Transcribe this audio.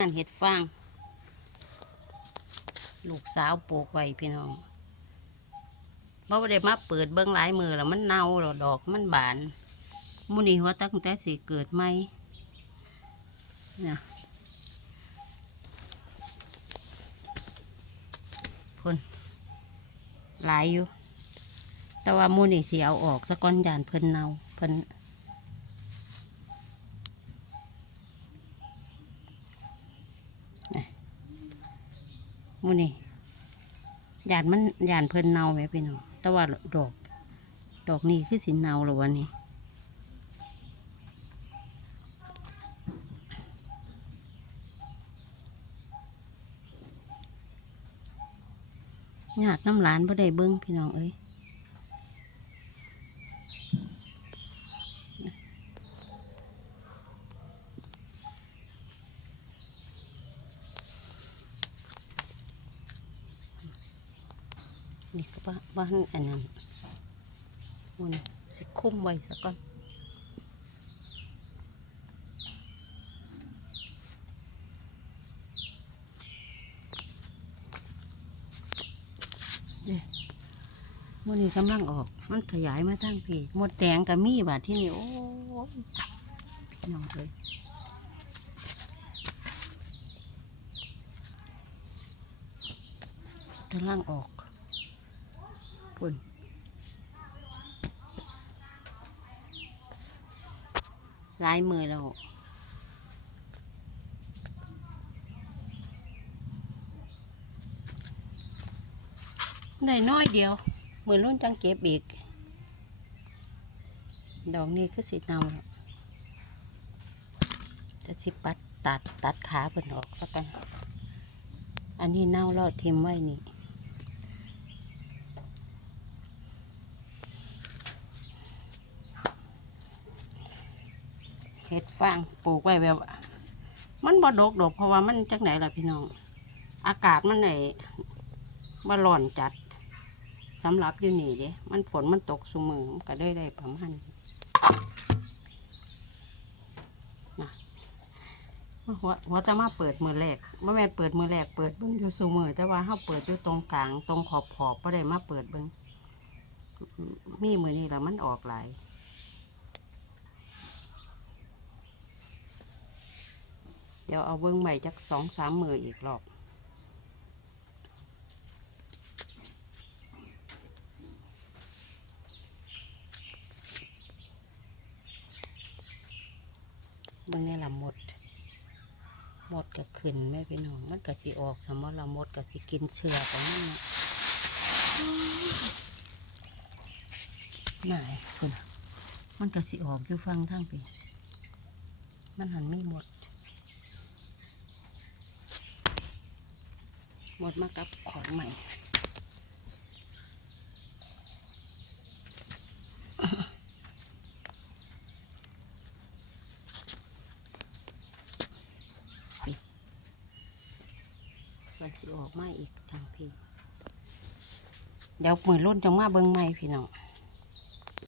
งานเห็ดฟาง ลูกสาวปลูกไว้พี่น้องเพราะว่าได้มาเปิดเบิ้องหลายมือแล้วมันเน่าแล้วดอกมันบานมูนี่หัวตั้งแต่สีเกิดไหมเนี่ยพ่นหลายอยู่ แต่ว่ามูนี่สีเอาออกสะก้อนยานเพิ่นเน่าเพิ่น มูนี่หยาดมันหยาดเพลินเนาไหมพี่น้องแต่ว่าดอก ดอกนี้คือสิเนาหรอวันนี้ญาดน้ำหลานบ่ได้เบิ้งพี่น้องเอ้ย นี่ก็บ้านบ้านอันนั้นมันสิคุ้มไว้สักก่อนเนี่ยมันนี่กำลังออก มันขยายมาทั้งพี่หมดแดงกับมีบาดที่นี่โอ้ยพี่น้องเลยกำลังออก ปุ่นลายมือเราได้น้อยเดียว มือรุ่นจังเก็บอีก ดอกนี้คือสีเนาแล้วจะสิปัดตัดตัดขาเพิ่นออกสักกัน อันนี้เน่าแล้วทิมไว้นี่ เห็ดฟางปลูกไว้แบบมันบ่ดกดกเพราะว่ามันจักไหนล่ะพี่น้อง อากาศมันไหนบ่ร้อนจัดสำหรับอยู่นี่เด้มันฝนมันตกสุมือมันก็ได้ได้ประมาณนะหัวหัวจะมาเปิดมือแรกเมื่อแม่เปิดมือแรกเปิดเบิ้งอยู่สมือแต่ว่าเฮาเปิดอยู่ตรงกลาง ตรงขอบขอบบ่ได้มาเปิดเบิ้งมีมือนี่แล้วมันออกหลาย เดี๋ยวเอาเบิ้งใหม่จักสองสามมืออีกรอบเบิ้งนี่ละหมด หมดก็ขึ้นแม่พี่น้องมันก็สิออกสมมติเราหมดก็สิกินเชือของมันน่ะไหนคุณมันก็สิออกอยู่ฟังทั้งปีมันหันไม่หมด หมดมากับของใหม่มันสิออกมาอีกทางพี่ เดี๋ยวมือรุ่นจะมาเบิ้งใหม่พี่น้อง